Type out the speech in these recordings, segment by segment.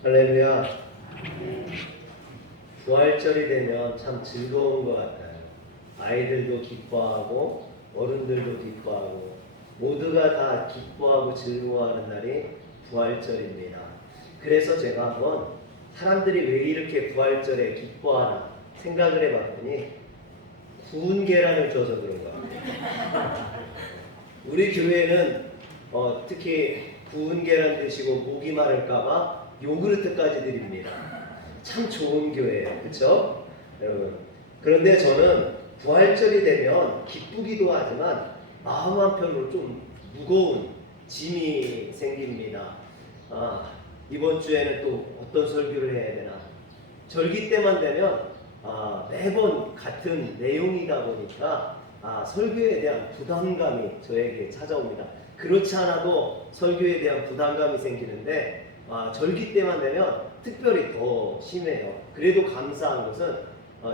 할렐루야. 부활절이 되면 참 즐거운 것 같아요. 아이들도 기뻐하고 어른들도 기뻐하고 모두가 다 기뻐하고 즐거워하는 날이 부활절입니다. 그래서 제가 한번 사람들이 왜 이렇게 부활절에 기뻐하나 생각을 해봤더니 구운 계란을 줘서 그런 것 같아요. 우리 교회는 특히 구운 계란 드시고 목이 마를까봐 요구르트까지 드립니다. 참 좋은 교회예요, 그렇죠, 여러분? 그런데 저는 부활절이 되면 기쁘기도 하지만 마음 한편으로 좀 무거운 짐이 생깁니다. 이번 주에는 또 어떤 설교를 해야 되나? 절기 때만 되면 매번 같은 내용이다 보니까 설교에 대한 부담감이 저에게 찾아옵니다. 그렇지 않아도 설교에 대한 부담감이 생기는데 절기 때만 되면 특별히 더 심해요. 그래도 감사한 것은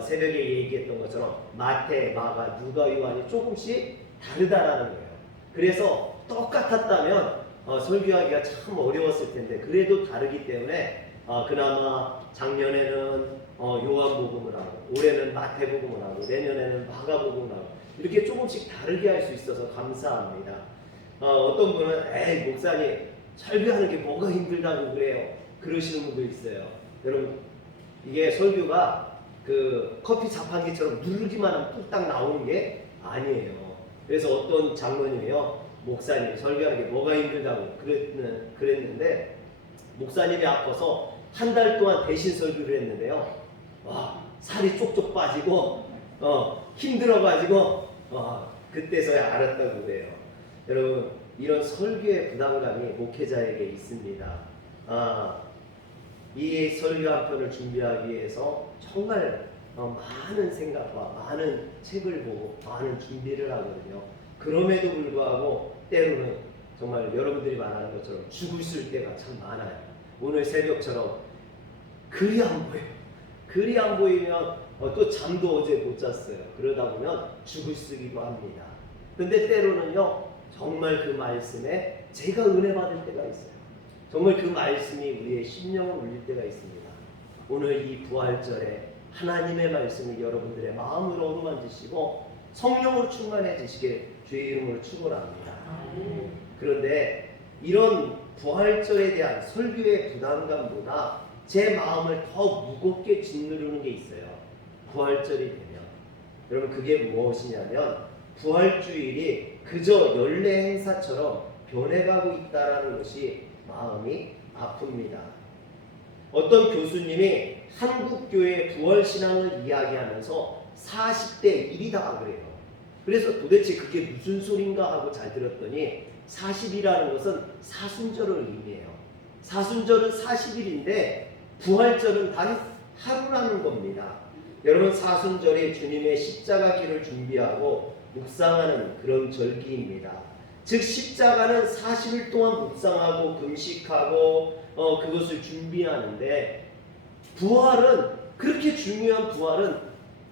새벽에 얘기했던 것처럼 마태, 마가, 누가, 요한이 조금씩 다르다라는 거예요. 그래서 똑같았다면 설교하기가 참 어려웠을 텐데 그래도 다르기 때문에 그나마 작년에는 요한복음을 하고 올해는 마태복음을 하고 내년에는 마가복음을 하고 이렇게 조금씩 다르게 할 수 있어서 감사합니다. 어떤 분은 에이 목사님 설교하는 게 뭐가 힘들다고 그래요 그러시는 분도 있어요. 여러분 이게 설교가 그 커피 자판기처럼 누르기만 하면 뚝딱 나오는 게 아니에요. 그래서 어떤 장로님이요 목사님 설교하는 게 뭐가 힘들다고 그랬는데 목사님이 아파서 한 달 동안 대신 설교를 했는데요. 살이 쪽쪽 빠지고 힘들어가지고 그때서야 알았다고 그래요. 여러분 이런 설교의 부담감이 목회자에게 있습니다. 이 설교 한 편을 준비하기 위해서 정말 많은 생각과 많은 책을 보고 많은 준비를 하거든요. 그럼에도 불구하고 때로는 정말 여러분들이 말하는 것처럼 죽을 때가 참 많아요. 오늘 새벽처럼 글이 안 보여요. 글이 안 보이면 또 잠도 어제 못 잤어요. 그러다 보면 죽을 쓰기도 합니다. 근데 때로는요 정말 그 말씀에 제가 은혜 받을 때가 있어요. 정말 그 말씀이 우리의 심령을 울릴 때가 있습니다. 오늘 이 부활절에 하나님의 말씀을 여러분들의 마음으로 어루만지시고 성령으로 충만해지시길 주의 이름으로 축원합니다. 그런데 이런 부활절에 대한 설교의 부담감보다 제 마음을 더 무겁게 짓누르는 게 있어요. 부활절이 되면 여러분 그게 무엇이냐면 부활주일이 그저 연례 행사처럼 변해가고 있다는 것이 마음이 아픕니다. 어떤 교수님이 한국교회 부활신앙을 이야기하면서 40대 1이다 그래요. 그래서 도대체 그게 무슨 소린가 하고 잘 들었더니 40이라는 것은 사순절을 의미해요. 사순절은 40일인데 부활절은 단 하루라는 겁니다. 여러분 사순절이 주님의 십자가 길을 준비하고 묵상하는 그런 절기입니다. 즉 십자가는 40일 동안 묵상하고 금식하고 그것을 준비하는데 부활은 그렇게 중요한 부활은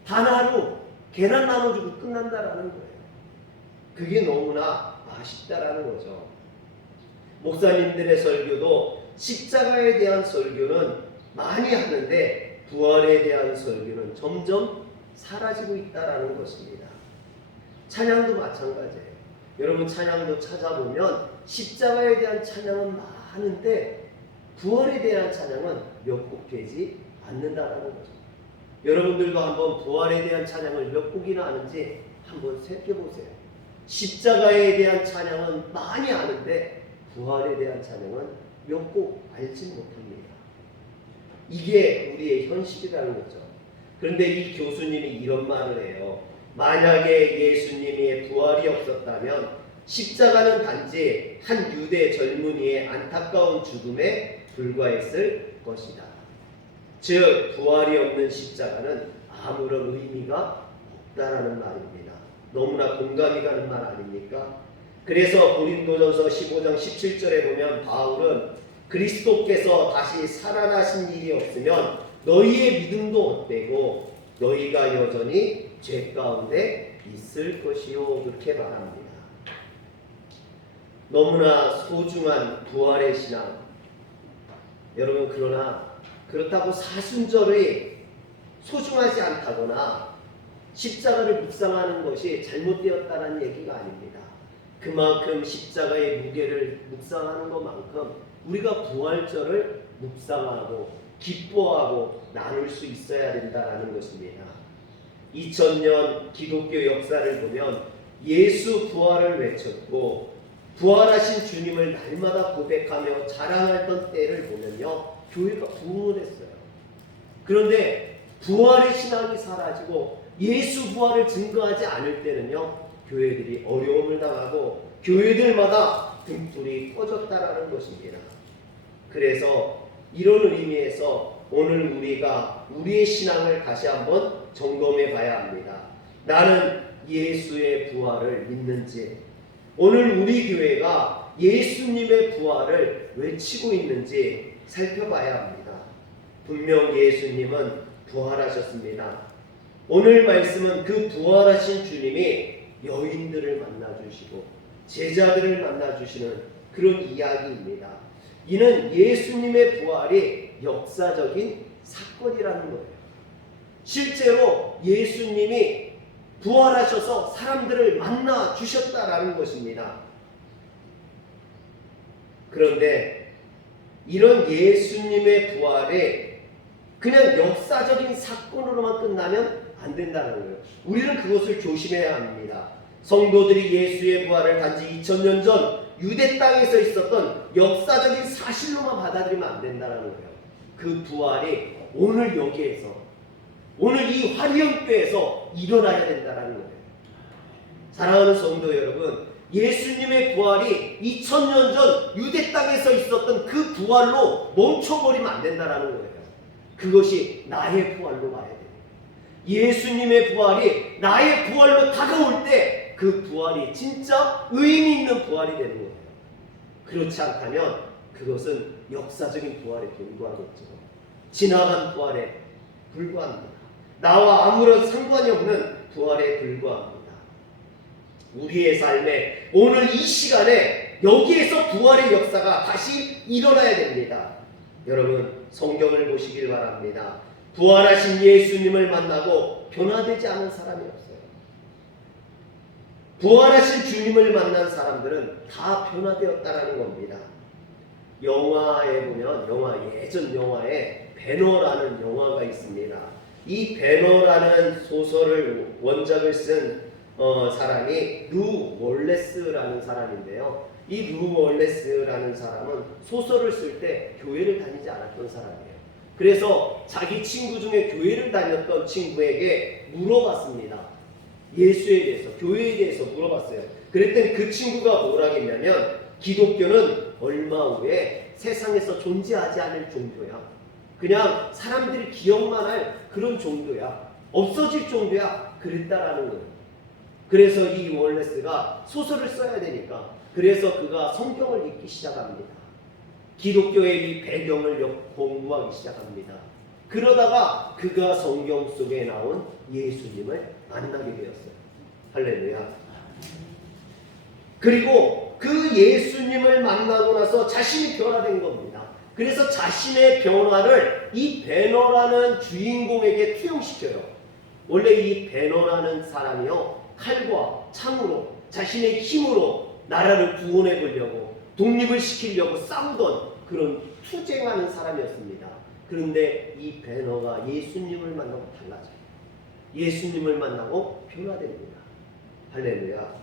단 하루 계란 나눠주고 끝난다라는 거예요. 그게 너무나 아쉽다라는 거죠. 목사님들의 설교도 십자가에 대한 설교는 많이 하는데 부활에 대한 설교는 점점 사라지고 있다라는 것입니다. 찬양도 마찬가지예요. 여러분 찬양도 찾아보면 십자가에 대한 찬양은 많은데 부활에 대한 찬양은 몇 곡 되지 않는다라는 거죠. 여러분들도 한번 부활에 대한 찬양을 몇 곡이나 아는지 한번 살펴보세요. 십자가에 대한 찬양은 많이 아는데 부활에 대한 찬양은 몇 곡 알지 못합니다. 이게 우리의 현실이라는 거죠. 그런데 이 교수님이 이런 말을 해요. 만약에 예수님의 부활이 없었다면 십자가는 단지 한 유대 젊은이의 안타까운 죽음에 불과했을 것이다. 즉 부활이 없는 십자가는 아무런 의미가 없다라는 말입니다. 너무나 공감이 가는 말 아닙니까? 그래서 고린도전서 15장 17절에 보면 바울은 그리스도께서 다시 살아나신 일이 없으면 너희의 믿음도 헛되고 너희가 여전히 죄 가운데 있을 것이요 그렇게 말합니다. 너무나 소중한 부활의 신앙 여러분, 그러나 그렇다고 사순절이 소중하지 않다거나 십자가를 묵상하는 것이 잘못되었다는 얘기가 아닙니다. 그만큼 십자가의 무게를 묵상하는 것만큼 우리가 부활절을 묵상하고 기뻐하고 나눌 수 있어야 된다는 것입니다. 2000년 기독교 역사를 보면 예수 부활을 외쳤고 부활하신 주님을 날마다 고백하며 자랑하던 때를 보면요, 교회가 부흥을 했어요. 그런데 부활의 신앙이 사라지고 예수 부활을 증거하지 않을 때는요, 교회들이 어려움을 당하고 교회들마다 등불이 꺼졌다라는 것입니다. 그래서 이런 의미에서 오늘 우리가 우리의 신앙을 다시 한번 점검해 봐야 합니다. 나는 예수의 부활을 믿는지, 오늘 우리 교회가 예수님의 부활을 외치고 있는지 살펴봐야 합니다. 분명 예수님은 부활하셨습니다. 오늘 말씀은 그 부활하신 주님이 여인들을 만나주시고 제자들을 만나주시는 그런 이야기입니다. 이는 예수님의 부활이 역사적인 사건이라는 거예요. 실제로 예수님이 부활하셔서 사람들을 만나 주셨다라는 것입니다. 그런데 이런 예수님의 부활이 그냥 역사적인 사건으로만 끝나면 안 된다는 거예요. 우리는 그것을 조심해야 합니다. 성도들이 예수의 부활을 단지 2000년 전 유대 땅에서 있었던 역사적인 사실로만 받아들이면 안 된다는 거예요. 그 부활이 오늘 여기에서, 오늘 이 화리형교에서 일어나야 된다는 거예요. 사랑하는 성도 여러분, 예수님의 부활이 2000년 전 유대 땅에서 있었던 그 부활로 멈춰버리면 안 된다는 거예요. 그것이 나의 부활로 와야 돼요. 예수님의 부활이 나의 부활로 다가올 때 그 부활이 진짜 의미 있는 부활이 되는 거예요. 그렇지 않다면 그것은 역사적인 부활에 불과하겠죠. 지나간 부활에 불과합니다. 나와 아무런 상관이 없는 부활에 불과합니다. 우리의 삶에 오늘 이 시간에 여기에서 부활의 역사가 다시 일어나야 됩니다. 여러분, 성경을 보시길 바랍니다. 부활하신 예수님을 만나고 변화되지 않은 사람이 없어요. 부활하신 주님을 만난 사람들은 다 변화되었다라는 겁니다. 영화에 보면 예전 영화에 배너라는 영화가 있습니다. 이 배너라는 소설을 원작을 쓴 사람이 루 월레스라는 사람인데요. 이 루 월레스라는 사람은 소설을 쓸 때 교회를 다니지 않았던 사람이에요. 그래서 자기 친구 중에 교회를 다녔던 친구에게 물어봤습니다. 예수에 대해서, 교회에 대해서 물어봤어요. 그랬더니 그 친구가 뭐라고 했냐면, 기독교는 얼마 후에 세상에서 존재하지 않을 정도야. 그냥 사람들이 기억만 할 그런 정도야. 없어질 정도야. 그랬다라는 거예요. 그래서 이 월레스가 소설을 써야 되니까, 그래서 그가 성경을 읽기 시작합니다. 기독교의 이 배경을 공부하기 시작합니다. 그러다가 그가 성경 속에 나온 예수님을 만나게 되었어요. 할렐루야. 그리고 그 예수님을 만나고 나서 자신이 변화된 겁니다. 그래서 자신의 변화를 이 배너라는 주인공에게 투영시켜요. 원래 이 배너라는 사람이요, 칼과 창으로 자신의 힘으로 나라를 구원해 보려고, 독립을 시키려고 싸우던 그런 투쟁하는 사람이었습니다. 그런데 이 배너가 예수님을 만나고 달라져요. 예수님을 만나고 변화됩니다. 할렐루야.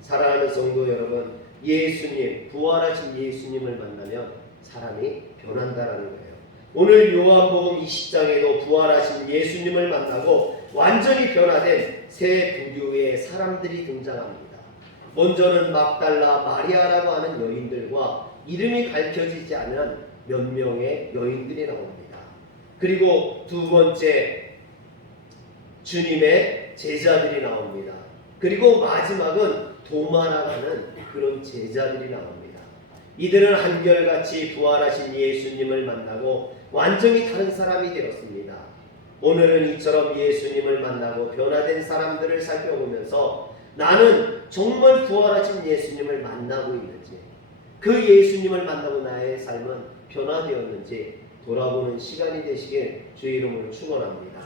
사랑하는 성도 여러분, 예수님, 부활하신 예수님을 만나면 사람이 변한다라는 거예요. 오늘 요한복음 20장에도 부활하신 예수님을 만나고 완전히 변화된 세 부류의 사람들이 등장합니다. 먼저는 막달라 마리아라고 하는 여인들과 이름이 밝혀지지 않은 몇 명의 여인들이 나옵니다. 그리고 두 번째, 주님의 제자들이 나옵니다. 그리고 마지막은 도마라는 그런 제자들이 나옵니다. 이들은 한결같이 부활하신 예수님을 만나고 완전히 다른 사람이 되었습니다. 오늘은 이처럼 예수님을 만나고 변화된 사람들을 살펴보면서 나는 정말 부활하신 예수님을 만나고 있는지, 그 예수님을 만나고 나의 삶은 변화되었는지 돌아보는 시간이 되시길 주의 이름으로 축원합니다.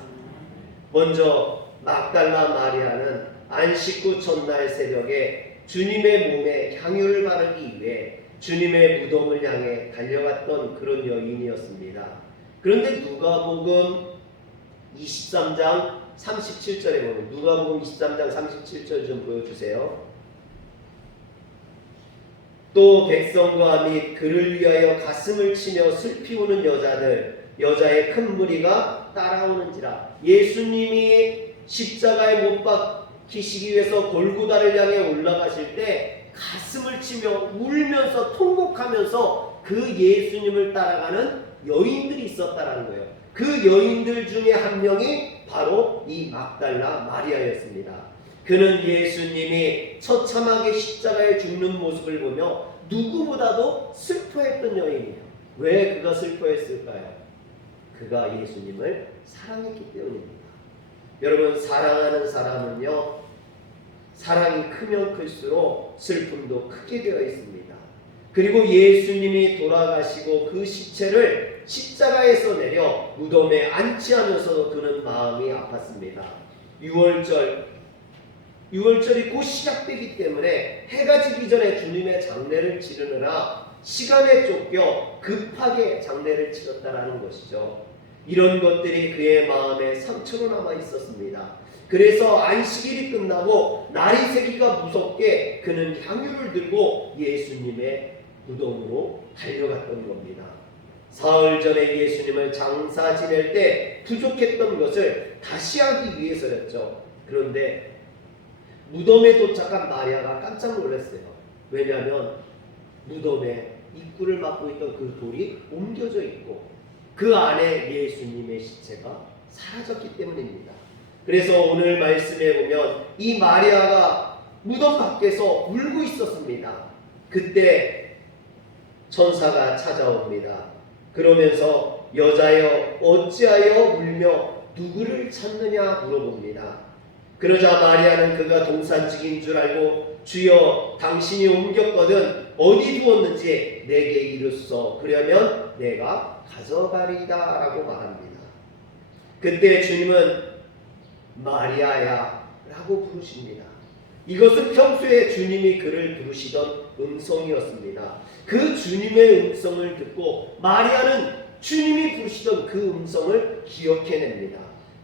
먼저 막달라 마리아는 안식 후 첫날 새벽에 주님의 몸에 향유를 바르기 위해 주님의 무덤을 향해 달려갔던 그런 여인이었습니다. 그런데 누가복음 23장 37절에 보면, 누가복음 23장 37절 좀 보여주세요. 또 백성과 및 그를 위하여 가슴을 치며 슬피 우는 여자의 큰 무리가 따라오는지라. 예수님이 십자가에 못 박히시기 위해서 골고다를 향해 올라가실 때 가슴을 치며 울면서 통곡하면서 그 예수님을 따라가는 여인들이 있었다는 거예요. 그 여인들 중에 한 명이 바로 이 막달라 마리아였습니다. 그는 예수님이 처참하게 십자가에 죽는 모습을 보며 누구보다도 슬퍼했던 여인이에요. 왜 그가 슬퍼했을까요? 그가 예수님을 사랑했기 때문입니다. 여러분, 사랑하는 사람은요, 사랑이 크면 클수록 슬픔도 크게 되어 있습니다. 그리고 예수님이 돌아가시고 그 시체를 십자가에서 내려 무덤에 안치하면서도 그는 마음이 아팠습니다. 6월절이 곧 시작되기 때문에 해가 지기 전에 주님의 장례를 치르느라 시간에 쫓겨 급하게 장례를 치렀다라는 것이죠. 이런 것들이 그의 마음에 상처로 남아 있었습니다. 그래서 안식일이 끝나고 날이 새기가 무섭게 그는 향유를 들고 예수님의 무덤으로 달려갔던 겁니다. 사흘 전에 예수님을 장사 지낼 때 부족했던 것을 다시 하기 위해서였죠. 그런데 무덤에 도착한 마리아가 깜짝 놀랐어요. 왜냐하면 무덤에 입구를 막고 있던 그 돌이 옮겨져 있고 그 안에 예수님의 시체가 사라졌기 때문입니다. 그래서 오늘 말씀에 보면 이 마리아가 무덤 밖에서 울고 있었습니다. 그때 천사가 찾아옵니다. 그러면서 여자여 어찌하여 울며 누구를 찾느냐 물어봅니다. 그러자 마리아는 그가 동산직인 줄 알고 주여 당신이 옮겼거든 어디 두었는지 내게 이르소서 그러면 내가 가져가리이다 라고 말합니다. 그때 주님은 마리아야 라고 부르십니다. 이것은 평소에 주님이 그를 부르시던 음성이었습니다. 그 주님의 음성을 듣고 마리아는 주님이 부르시던 그 음성을 기억해냅니다.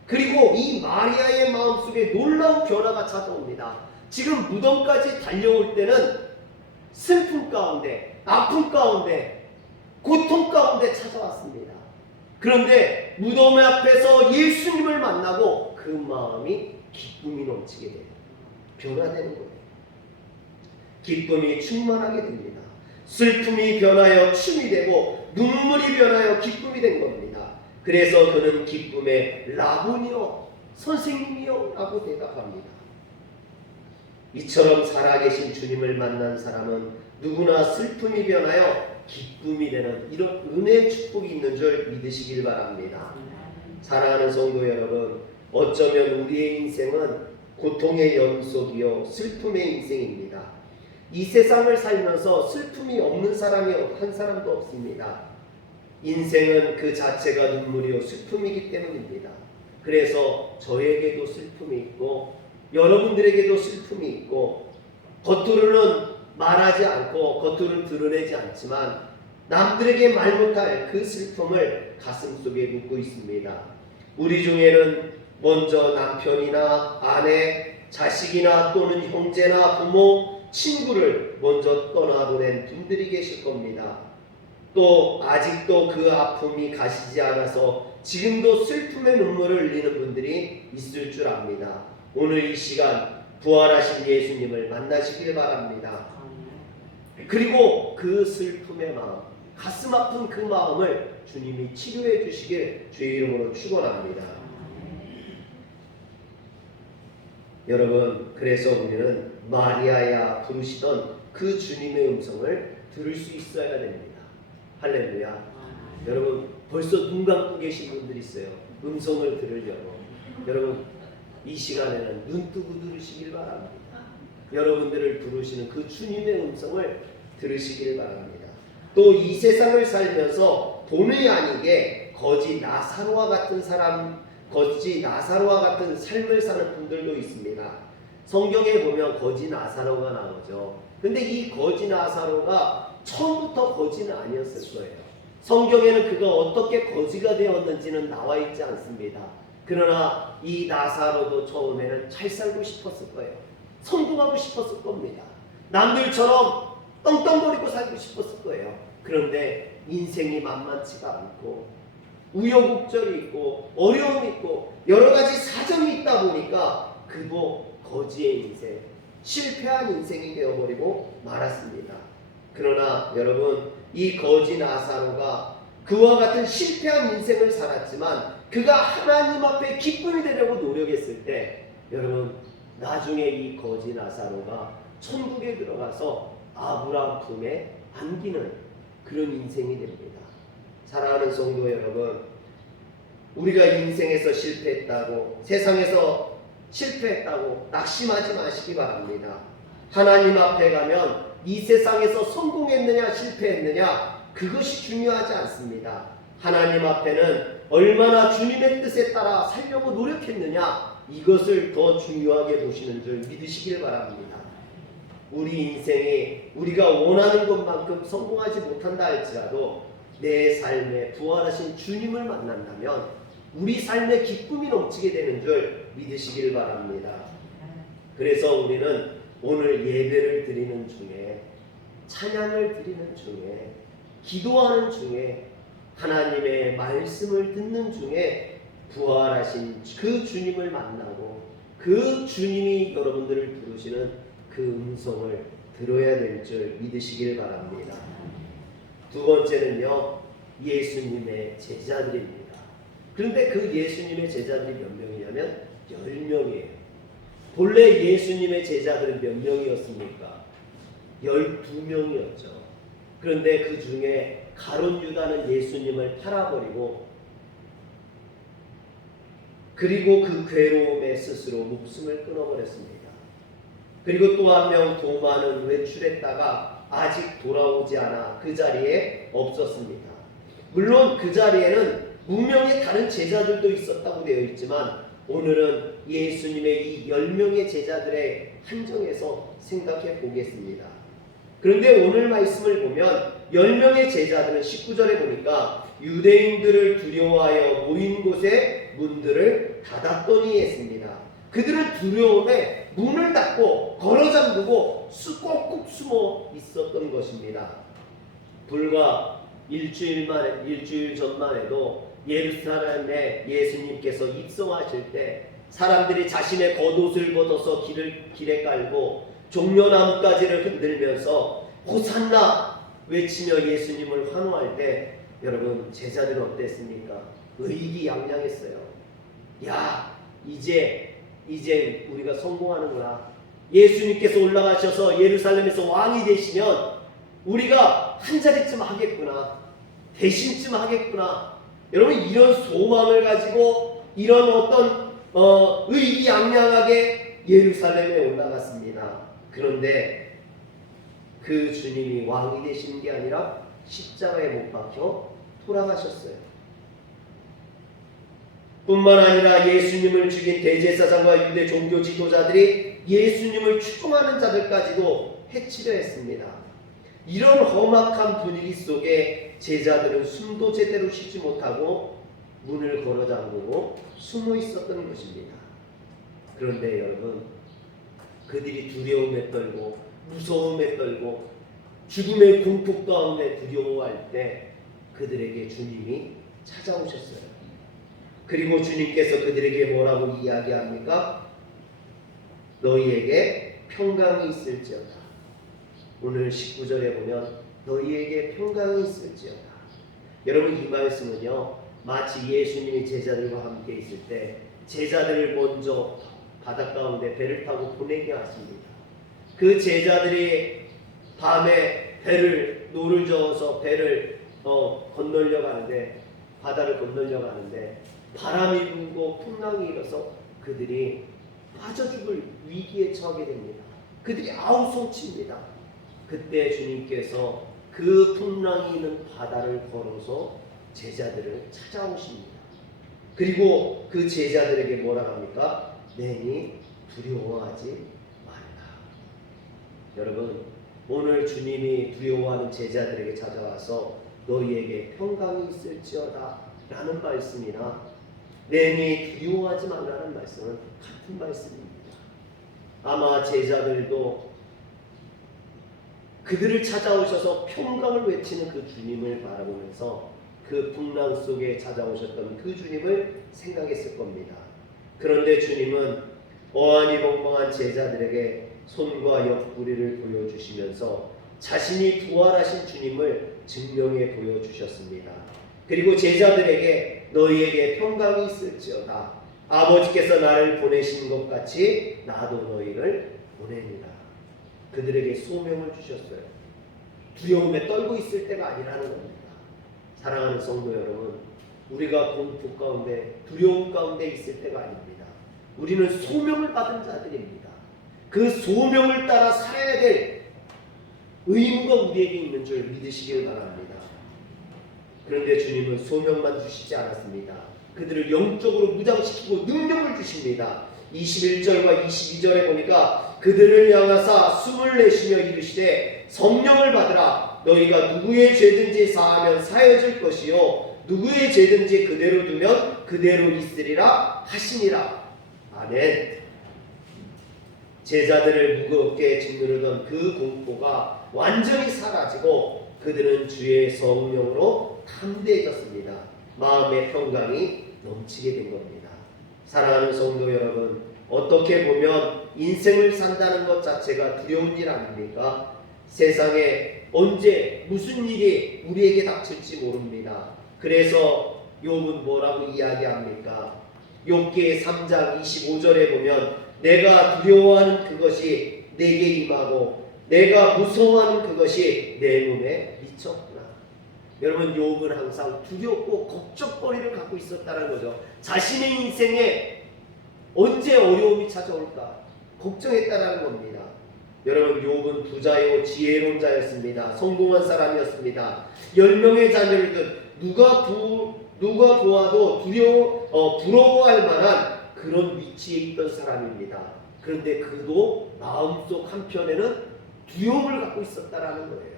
그리고 이 마리아의 마음속에 놀라운 변화가 찾아옵니다. 지금 무덤까지 달려올 때는 슬픔 가운데, 아픔 가운데, 고통 가운데 찾아왔습니다. 그런데 무덤 앞에서 예수님을 만나고 그 마음이 기쁨이 넘치게 돼요. 변화되는 거예요. 기쁨이 충만하게 됩니다. 슬픔이 변하여 춤이 되고 눈물이 변하여 기쁨이 된 겁니다. 그래서 그는 기쁨에 라보니여 선생님이여 라고 대답합니다. 이처럼 살아계신 주님을 만난 사람은 누구나 슬픔이 변하여 기쁨이 되는 이런 은혜의 축복이 있는 줄 믿으시길 바랍니다. 사랑하는 성도 여러분, 어쩌면 우리의 인생은 고통의 연속이요 슬픔의 인생입니다. 이 세상을 살면서 슬픔이 없는 사람이 한 사람도 없습니다. 인생은 그 자체가 눈물이요 슬픔이기 때문입니다. 그래서 저에게도 슬픔이 있고 여러분들에게도 슬픔이 있고 겉으로는 말하지 않고 겉으로는 드러내지 않지만 남들에게 말 못할 그 슬픔을 가슴속에 묻고 있습니다. 우리 중에는 먼저 남편이나 아내, 자식이나 또는 형제나 부모, 친구를 먼저 떠나보낸 분들이 계실 겁니다. 또 아직도 그 아픔이 가시지 않아서 지금도 슬픔의 눈물을 흘리는 분들이 있을 줄 압니다. 오늘 이 시간 부활하신 예수님을 만나시길 바랍니다. 그리고 그 슬픔의 마음, 가슴 아픈 그 마음을 주님이 치료해 주시길 주의 이름으로 축원합니다. 여러분, 그래서 우리는 마리아야 부르시던 그 주님의 음성을 들을 수 있어야 됩니다. 할렐루야. 여러분, 벌써 눈 감고 계신 분들이 있어요. 음성을 들으려고. 여러분, 이 시간에는 눈 뜨고 들으시길 바랍니다. 여러분들을 부르시는 그 주님의 음성을 들으시길 바랍니다. 또 이 세상을 살면서 본의 아니게 거지 나사로와 같은 삶을 사는 분들도 있습니다. 성경에 보면 거지 나사로가 나오죠. 근데 이 거지 나사로가 처음부터 거지는 아니었을 거예요. 성경에는 그가 어떻게 거지가 되었는지는 나와 있지 않습니다. 그러나 이 나사로도 처음에는 잘 살고 싶었을 거예요. 성공하고 싶었을 겁니다. 남들처럼 떵떵거리고 살고 싶었을 거예요. 그런데 인생이 만만치가 않고 우여곡절이 있고 어려움이 있고 여러 가지 사정이 있다 보니까 그도 거지의 인생, 실패한 인생이 되어버리고 말았습니다. 그러나 여러분, 이 거지 나사로가 그와 같은 실패한 인생을 살았지만 그가 하나님 앞에 기쁨이 되려고 노력했을 때 여러분, 나중에 이 거지 나사로가 천국에 들어가서 아브라함 품에 안기는 그런 인생이 됩니다. 사랑하는 성도 여러분, 우리가 인생에서 실패했다고, 세상에서 실패했다고 낙심하지 마시기 바랍니다. 하나님 앞에 가면 이 세상에서 성공했느냐 실패했느냐 그것이 중요하지 않습니다. 하나님 앞에는 얼마나 주님의 뜻에 따라 살려고 노력했느냐 이것을 더 중요하게 보시는 줄 믿으시길 바랍니다. 우리 인생이 우리가 원하는 것만큼 성공하지 못한다 할지라도 내 삶에 부활하신 주님을 만난다면 우리 삶에 기쁨이 넘치게 되는 줄 믿으시길 바랍니다. 그래서 우리는 오늘 예배를 드리는 중에, 찬양을 드리는 중에, 기도하는 중에, 하나님의 말씀을 듣는 중에 부활하신 그 주님을 만나고 그 주님이 여러분들을 부르시는 그 음성을 들어야 될 줄 믿으시길 바랍니다. 두 번째는요, 예수님의 제자들입니다. 그런데 그 예수님의 제자들이 몇 명이냐면 10명이에요. 본래 예수님의 제자들은 몇 명이었습니까? 12명이었죠. 그런데 그 중에 가룟 유다는 예수님을 팔아버리고 그리고 그 괴로움에 스스로 목숨을 끊어버렸습니다. 그리고 또 한 명 도마는 외출했다가 아직 돌아오지 않아 그 자리에 없었습니다. 물론 그 자리에는 문명의 다른 제자들도 있었다고 되어 있지만 오늘은 예수님의 이 10명의 제자들의 한정에서 생각해 보겠습니다. 그런데 오늘 말씀을 보면 10명의 제자들은 19절에 보니까 유대인들을 두려워하여 모인 곳에 문들을 닫았더니 했습니다. 그들은 두려움에 문을 닫고 걸어 잠그고 꾹꾹 숨어 있었던 것입니다. 불과 일주일 전만 해도 예루살렘에 예수님께서 입성하실 때 사람들이 자신의 겉옷을 벗어서 길에 깔고 종려나무가지를 흔들면서 호산나 외치며 예수님을 환호할 때 여러분, 제자들은 어땠습니까? 의기양양했어요. 야, 이제 우리가 성공하는구나. 예수님께서 올라가셔서 예루살렘에서 왕이 되시면 우리가 한 자리쯤 하겠구나. 대신쯤 하겠구나. 여러분, 이런 소망을 가지고 이런 어떤 의기양양하게 예루살렘에 올라갔습니다. 그런데 그 주님이 왕이 되시는 게 아니라 십자가에 못 박혀 돌아가셨어요. 뿐만 아니라 예수님을 죽인 대제사장과 유대 종교 지도자들이 예수님을 추종하는 자들까지도 해치려 했습니다. 이런 험악한 분위기 속에 제자들은 숨도 제대로 쉬지 못하고 문을 걸어 잠그고 숨어 있었던 것입니다. 그런데 여러분, 그들이 두려움에 떨고 무서움에 떨고 죽음의 공포 가운데 두려워할 때 그들에게 주님이 찾아오셨어요. 그리고 주님께서 그들에게 뭐라고 이야기합니까? 너희에게 평강이 있을지어다. 오늘 19절에 보면 너희에게 평강이 있을지어다. 여러분, 이 말씀은요, 마치 예수님이 제자들과 함께 있을 때 제자들을 먼저 바닷 가운데 배를 타고 보내게 하십니다. 그 제자들이 밤에 노를 저어서 배를 건너려 가는데, 바다를 건너려 가는데 바람이 불고 풍랑이 일어서 그들이 빠져 죽을 위기에 처하게 됩니다. 그들이 아우성칩니다. 그때 주님께서 그 풍랑이 있는 바다를 걸어서 제자들을 찾아오십니다. 그리고 그 제자들에게 뭐라 합니까? 내니 두려워하지 말라. 여러분, 오늘 주님이 두려워하는 제자들에게 찾아와서 너희에게 평강이 있을지어다 라는 말씀이나 내니 두려워하지 말라는 말씀은 같은 말씀입니다. 아마 제자들도 그들을 찾아오셔서 평강을 외치는 그 주님을 바라보면서 그 풍랑 속에 찾아오셨던 그 주님을 생각했을 겁니다. 그런데 주님은 어안이 벙벙한 제자들에게 손과 옆구리를 보여주시면서 자신이 부활하신 주님을 증명해 보여주셨습니다. 그리고 제자들에게 너희에게 평강이 있을지어다. 아버지께서 나를 보내신 것 같이 나도 너희를 보내리라. 그들에게 소명을 주셨어요. 두려움에 떨고 있을 때가 아니라는 겁니다. 사랑하는 성도 여러분, 우리가 공포 가운데 두려움 가운데 있을 때가 아닙니다. 우리는 소명을 받은 자들입니다. 그 소명을 따라 살아야 될 의무가 우리에게 있는 줄 믿으시길 바랍니다. 그런데 주님은 소명만 주시지 않았습니다. 그들을 영적으로 무장시키고 능력을 주십니다. 21절과 22절에 보니까 그들을 향하사 숨을 내쉬며 이르시되 성령을 받으라. 너희가 누구의 죄든지 사하면 사해질 것이요 누구의 죄든지 그대로 두면 그대로 있으리라 하시니라. 아멘. 제자들을 무겁게 짓누르던 그 공포가 완전히 사라지고 그들은 주의 성령으로 담대해졌습니다. 마음의 평강이 넘치게 된 겁니다. 사랑하는 성도 여러분, 어떻게 보면 인생을 산다는 것 자체가 두려운 일 아닙니까? 세상에 언제 무슨 일이 우리에게 닥칠지 모릅니다. 그래서 욥은 뭐라고 이야기합니까? 욥기 3장 25절에 보면 내가 두려워하는 그것이 내게 임하고 내가 무서워하는 그것이 내 몸에 미쳤구나. 여러분, 욥은 항상 두렵고 걱정거리를 갖고 있었다는 거죠. 자신의 인생에 언제 어려움이 찾아올까 걱정했다는 겁니다. 여러분, 욥은 부자요 지혜로운 자였습니다. 성공한 사람이었습니다. 10명의 자녀를 둔 누가 보아도 부러워할 만한 그런 위치에 있던 사람입니다. 그런데 그도 마음속 한편에는 두려움을 갖고 있었다라는 거예요.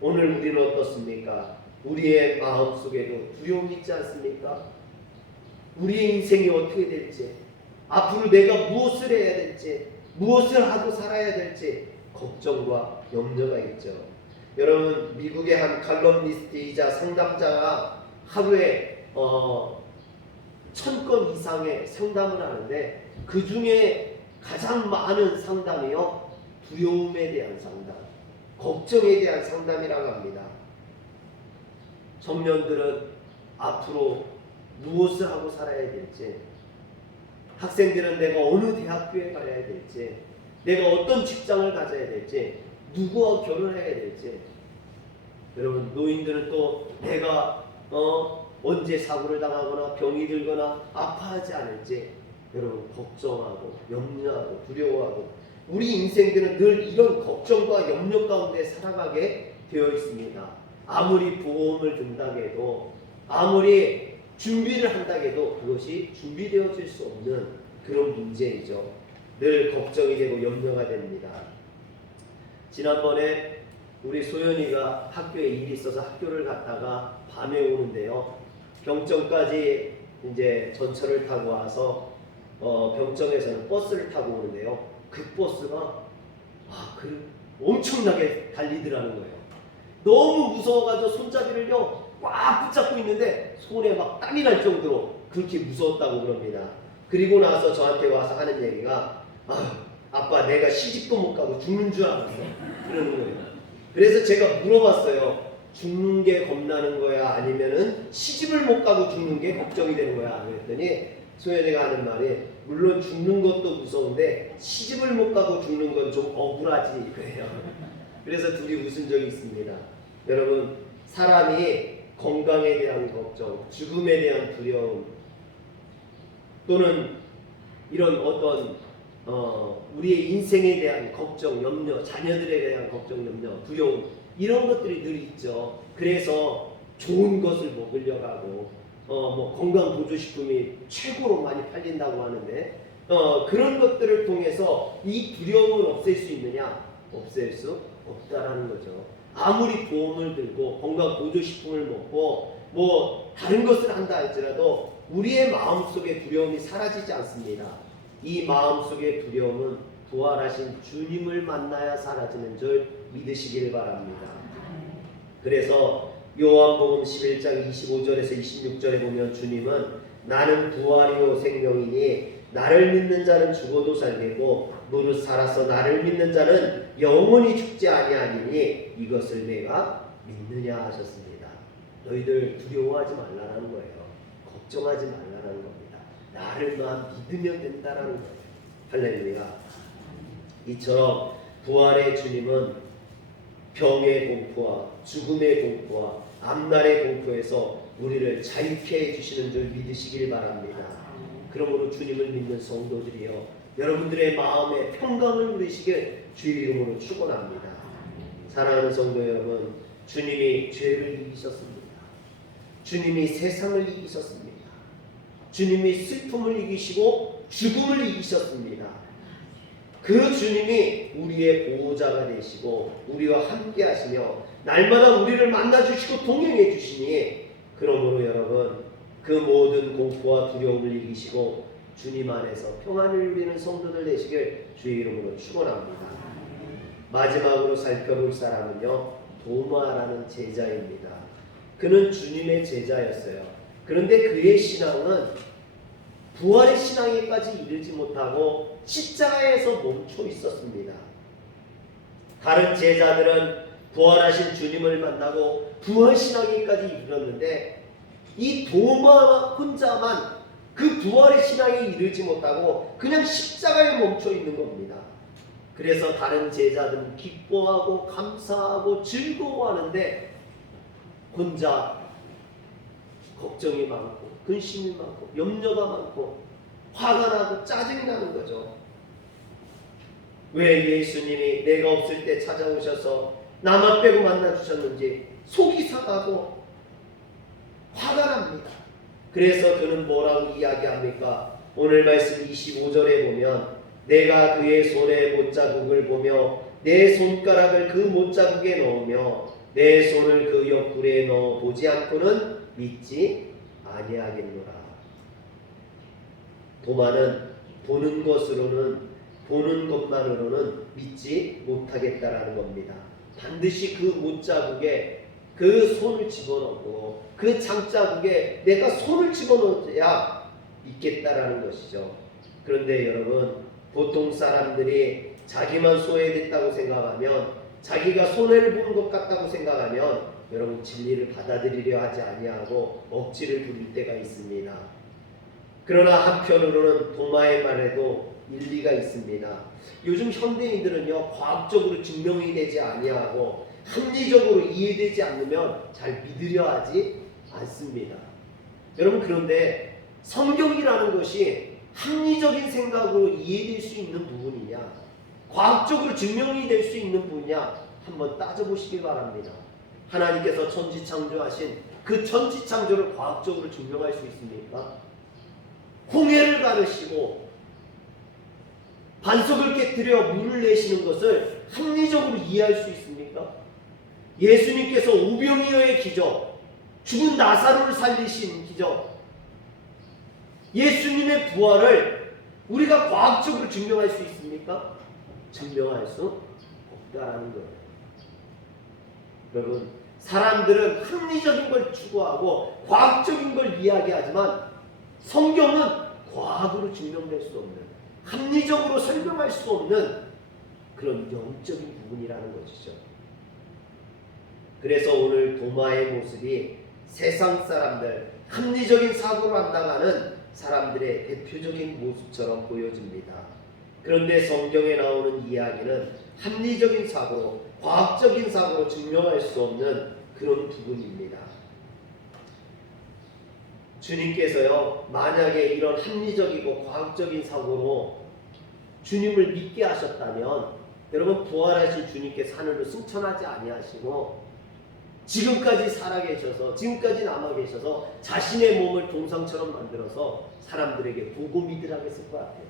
오늘 우리는 어떻습니까? 우리의 마음속에도 두려움이 있지 않습니까? 우리의 인생이 어떻게 될지, 앞으로 내가 무엇을 해야 될지, 무엇을 하고 살아야 될지 걱정과 염려가 있죠. 여러분, 미국의 한 칼럼니스트이자 상담자가 하루에 1000건 이상의 상담을 하는데 그 중에 가장 많은 상담이요 두려움에 대한 상담, 걱정에 대한 상담이라고 합니다. 청년들은 앞으로 무엇을 하고 살아야 될지, 학생들은 내가 어느 대학교에 가야 될지, 내가 어떤 직장을 가져야 될지, 누구와 결혼해야 될지, 여러분, 노인들은 또 내가 언제 사고를 당하거나 병이 들거나 아파하지 않을지 여러분 걱정하고 염려하고 두려워하고, 우리 인생들은 늘 이런 걱정과 염려 가운데 살아가게 되어 있습니다. 아무리 보험을 든다고 해도, 아무리 준비를 한다고 해도 그것이 준비되어질 수 없는 그런 문제이죠. 늘 걱정이 되고 염려가 됩니다. 지난번에 우리 소연이가 학교에 일이 있어서 학교를 갔다가 밤에 오는데요, 병정까지 이제 전철을 타고 와서 병정에서는 버스를 타고 오는데요, 그 버스가 엄청나게 달리더라는 거예요. 너무 무서워가지고 손잡이를요 꽉 붙잡고 있는데 손에 막 땀이 날 정도로 그렇게 무서웠다고 그럽니다. 그리고 나서 저한테 와서 하는 얘기가 아빠, 내가 시집도 못 가고 죽는 줄 알았어 그러는 거예요. 그래서 제가 물어봤어요. 죽는 게 겁나는 거야, 아니면은 시집을 못 가고 죽는 게 걱정이 되는 거야? 그랬더니 소연이가 하는 말이, 물론 죽는 것도 무서운데 시집을 못 가고 죽는 건 좀 억울하지 그래요. 그래서 둘이 웃은 적이 있습니다. 여러분, 사람이 건강에 대한 걱정, 죽음에 대한 두려움, 또는 이런 어떤 우리의 인생에 대한 걱정, 염려, 자녀들에 대한 걱정, 염려, 두려움 이런 것들이 늘 있죠. 그래서 좋은 것을 먹으려고 하고 뭐 건강 보조식품이 최고로 많이 팔린다고 하는데 그런 것들을 통해서 이 두려움을 없앨 수 있느냐? 없앨 수 없다라는 거죠. 아무리 보험을 들고 건강 보조식품을 먹고 뭐 다른 것을 한다 할지라도 우리의 마음속에 두려움이 사라지지 않습니다. 이 마음속의 두려움은 부활하신 주님을 만나야 사라지는 줄 믿으시길 바랍니다. 그래서 요한복음 11장 25절에서 26절에 보면 주님은 나는 부활이요 생명이니 나를 믿는 자는 죽어도 살겠고 무릇 살아서 나를 믿는 자는 영원히 죽지 아니하니니 이것을 내가 믿느냐 하셨습니다. 너희들 두려워하지 말라는 거예요. 걱정하지 말라는 겁니다. 나를만 믿으면 된다라는 거예요. 할렐루야. 이처럼 부활의 주님은 병의 공포와 죽음의 공포와 앞날의 공포에서 우리를 자유케 해주시는 줄 믿으시길 바랍니다. 그러므로 주님을 믿는 성도들이여 여러분들의 마음에 평강을 누리시길 주의 이름으로 축원합니다. 사랑하는 성도 여러분, 주님이 죄를 이기셨습니다. 주님이 세상을 이기셨습니다. 주님이 슬픔을 이기시고 죽음을 이기셨습니다. 그 주님이 우리의 보호자가 되시고 우리와 함께 하시며 날마다 우리를 만나주시고 동행해 주시니 그러므로 여러분 그 모든 공포와 두려움을 이기시고 주님 안에서 평안을 누리는 성도들 되시길 주의 이름으로 축원합니다. 마지막으로 살펴볼 사람은요 도마라는 제자입니다. 그는 주님의 제자였어요. 그런데 그의 신앙은 부활의 신앙에까지 이르지 못하고 십자가에서 멈춰 있었습니다. 다른 제자들은 부활하신 주님을 만나고 부활 신앙에까지 이르렀는데 이 도마 혼자만 그 부활의 신앙에 이르지 못하고 그냥 십자가에 멈춰 있는 겁니다. 그래서 다른 제자들은 기뻐하고 감사하고 즐거워하는데 혼자 걱정이 많고 근심이 많고 염려가 많고 화가 나고 짜증이 나는 거죠. 왜 예수님이 내가 없을 때 찾아오셔서 나만 빼고 만나주셨는지 속이 상하고 화가 납니다. 그래서 그는 뭐라고 이야기합니까? 오늘 말씀 25절에 보면 내가 그의 손에 못자국을 보며 내 손가락을 그 못자국에 넣으며 내 손을 그 옆구리에 넣어 보지 않고는 믿지 아니하겠노라. 도마는 보는 것만으로는 믿지 못하겠다라는 겁니다. 반드시 그 못자국에 그 손을 집어넣고 그 장자국에 내가 손을 집어넣어야 믿겠다라는 것이죠. 그런데 여러분 보통 사람들이 자기만 소외됐다고 생각하면 자기가 손해를 보는 것 같다고 생각하면 여러분 진리를 받아들이려 하지 아니하고 억지를 부릴 때가 있습니다. 그러나 한편으로는 도마의 말에도 일리가 있습니다. 요즘 현대인들은요 과학적으로 증명이 되지 아니하고 합리적으로 이해되지 않으면 잘 믿으려 하지 않습니다. 여러분 그런데 성경이라는 것이 합리적인 생각으로 이해될 수 있는 부분이냐 과학적으로 증명이 될 수 있는 부분이냐 한번 따져보시기 바랍니다. 하나님께서 천지창조하신 그 천지창조를 과학적으로 증명할 수 있습니까? 홍해를 가르시고 반석을 깨뜨려 물을 내시는 것을 합리적으로 이해할 수 있습니까? 예수님께서 오병이어의 기적, 죽은 나사로를 살리신 기적, 예수님의 부활을 우리가 과학적으로 증명할 수 있습니까? 증명할 수 없다라는 거예요. 여러분, 사람들은 합리적인 걸 추구하고 과학적인 걸 이야기하지만 성경은 과학으로 증명될 수 없는, 합리적으로 설명할 수 없는 그런 영적인 부분이라는 것이죠. 그래서 오늘 도마의 모습이 세상 사람들, 합리적인 사고로 한다가는 사람들의 대표적인 모습처럼 보여집니다. 그런데 성경에 나오는 이야기는 합리적인 사고로, 과학적인 사고로 증명할 수 없는 그런 부분입니다. 주님께서요, 만약에 이런 합리적이고 과학적인 사고로 주님을 믿게 하셨다면 여러분 부활하신 주님께서 하늘로 승천하지 아니하시고 지금까지 살아계셔서 지금까지 남아계셔서 자신의 몸을 동상처럼 만들어서 사람들에게 보고 믿으라고 했을 것 같아요.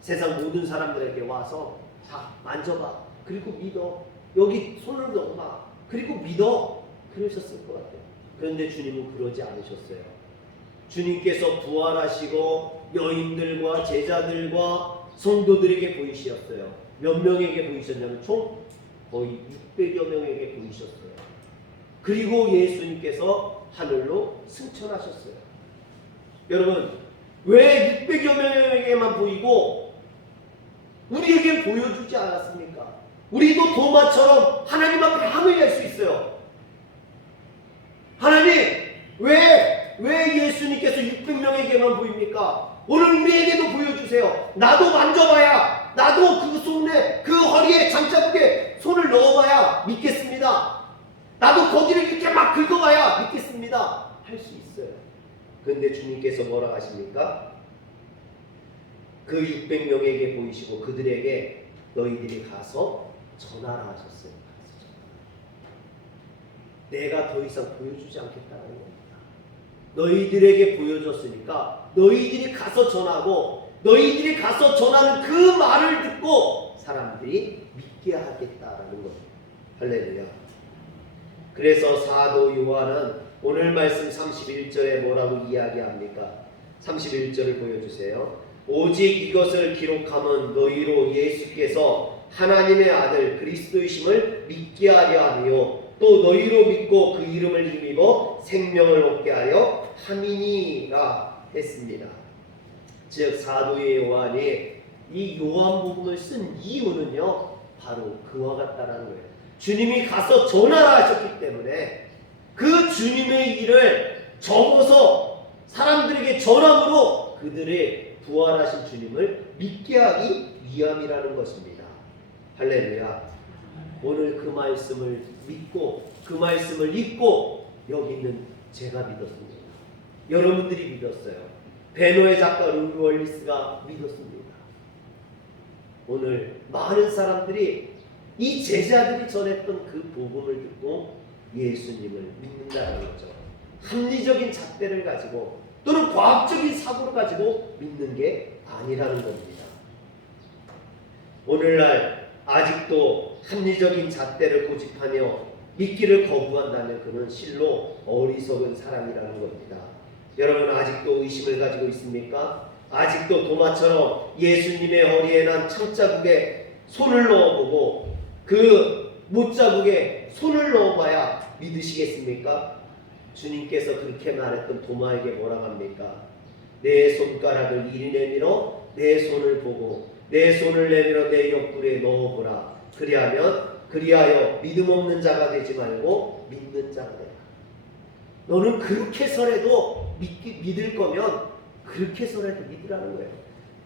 세상 모든 사람들에게 와서 자 만져봐 그리고 믿어 여기 손을 넣어봐 그리고 믿어 그러셨을 것 같아요. 그런데 주님은 그러지 않으셨어요. 주님께서 부활하시고 여인들과 제자들과 성도들에게 보이셨어요. 몇 명에게 보이셨냐면 총 거의 600여 명에게 보이셨어요. 그리고 예수님께서 하늘로 승천하셨어요. 여러분 왜 600여 명에게만 보이고 우리에게 보여주지 않았습니까? 우리도 도마처럼 하나님 앞에 함을 낼 수 있어요. 하나님 왜 예수님께서 600명에게만 보입니까? 오늘 우리에게도 보여주세요. 나도 만져봐야 나도 그 손에 그 허리에 장자국에 손을 넣어봐야 믿겠습니다. 나도 거기를 이렇게 막 긁어봐야 믿겠습니다. 할 수 있어요. 그런데 주님께서 뭐라 하십니까? 그 600명에게 보이시고 그들에게 너희들이 가서 전하라 하셨어요. 내가 더 이상 보여주지 않겠다는 겁니다. 너희들에게 보여줬으니까 너희들이 가서 전하고 너희들이 가서 전하는 그 말을 듣고 사람들이 믿게 하겠다라는 겁니다. 할렐루야. 그래서 사도 요한은 오늘 말씀 31절에 뭐라고 이야기합니까? 31절을 보여주세요. 오직 이것을 기록함은 너희로 예수께서 하나님의 아들 그리스도이심을 믿게 하려 하며 또 너희로 믿고 그 이름을 힘입어 생명을 얻게 하려 함이니라 했습니다. 즉 사도의 요한이 이 요한복음을 쓴 이유는요 바로 그와 같다라는 거예요. 주님이 가서 전하라 하셨기 때문에 그 주님의 일을 적어서 사람들에게 전함으로 그들의 부활하신 주님을 믿게 하기 위함이라는 것입니다. 할렐루야. 오늘 그 말씀을 믿고 그 말씀을 읽고 여기 있는 제가 믿었습니다. 여러분들이 믿었어요. 베노의 작가 루월리스가 믿었습니다. 오늘 많은 사람들이 이 제자들이 전했던 그 복음을 듣고 예수님을 믿는다는 거죠. 합리적인 잣대를 가지고 또는 과학적인 사고를 가지고 믿는 게 아니라는 겁니다. 오늘날 아직도 합리적인 잣대를 고집하며 믿기를 거부한다면 그는 실로 어리석은 사람이라는 겁니다. 여러분 아직도 의심을 가지고 있습니까? 아직도 도마처럼 예수님의 허리에 난 참자국에 손을 넣어보고 그 못자국에 손을 넣어봐야 믿으시겠습니까? 주님께서 그렇게 말했던 도마에게 뭐라고 합니까? 내 손가락을 이리 내밀어 내 손을 보고 내 손을 내밀어 내 옆구리에 넣어보라. 그리하여 믿음 없는 자가 되지 말고 믿는 자가 되라. 너는 그렇게 해서라도 믿을 거면 그렇게 해서라도 믿으라는 거예요.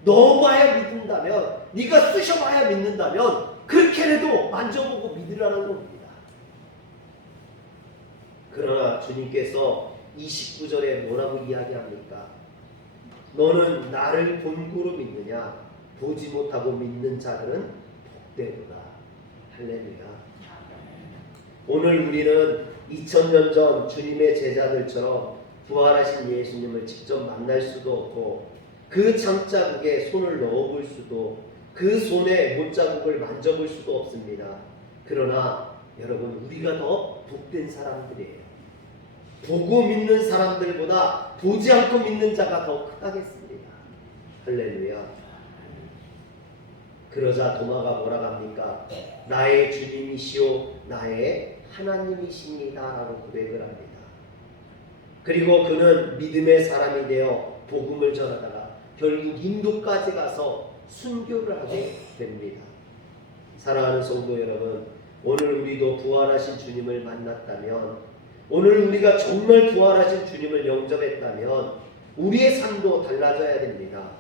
넣어봐야 믿는다면 네가 쑤셔봐야 믿는다면 그렇게라도 만져보고 믿으라는 겁니다. 그러나 주님께서 29절에 뭐라고 이야기합니까? 너는 나를 본고로 믿느냐? 보지 못하고 믿는 자들은 복되도다. 할렐루야. 오늘 우리는 2000년 전 주님의 제자들처럼 부활하신 예수님을 직접 만날 수도 없고 그 장자국에 손을 넣어볼 수도 그 손에 못자국을 만져볼 수도 없습니다. 그러나 여러분 우리가 더 복된 사람들이에요. 보고 믿는 사람들보다 보지 않고 믿는 자가 더 크다겠습니다. 할렐루야. 그러자 도마가 뭐라고 합니까? 나의 주님이시오 나의 하나님이십니다 라고 고백을 합니다. 그리고 그는 믿음의 사람이 되어 복음을 전하다가 결국 인도까지 가서 순교를 하게 됩니다. 사랑하는 성도 여러분, 오늘 우리도 부활하신 주님을 만났다면, 오늘 우리가 정말 부활하신 주님을 영접했다면 우리의 삶도 달라져야 됩니다.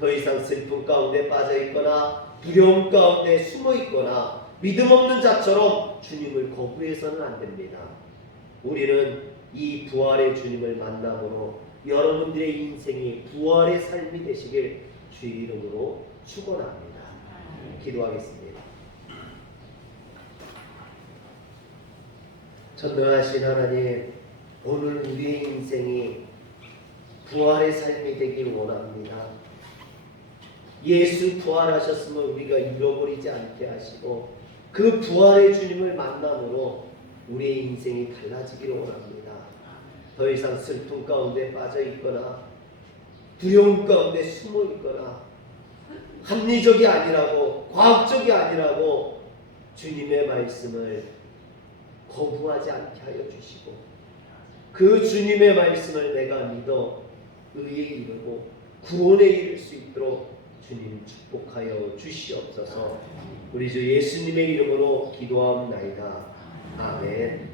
더 이상 슬픔 가운데 빠져있거나 두려움 가운데 숨어있거나 믿음 없는 자처럼 주님을 거부해서는 안 됩니다. 우리는 이 부활의 주님을 만남으로 여러분들의 인생이 부활의 삶이 되시길 주의 이름으로 축원합니다. 기도하겠습니다. 전능하신 하나님, 오늘 우리의 인생이 부활의 삶이 되길 원합니다. 예수 부활하셨음을 우리가 잃어버리지 않게 하시고 그 부활의 주님을 만남으로 우리의 인생이 달라지기를 원합니다. 더 이상 슬픔 가운데 빠져 있거나 두려움 가운데 숨어 있거나 합리적이 아니라고 과학적이 아니라고 주님의 말씀을 거부하지 않게 하여 주시고 그 주님의 말씀을 내가 믿어 의에 이르고 구원에 이를 수 있도록 주님 축복하여 주시옵소서. 우리 주 예수님의 이름으로 기도하옵나이다. 아멘.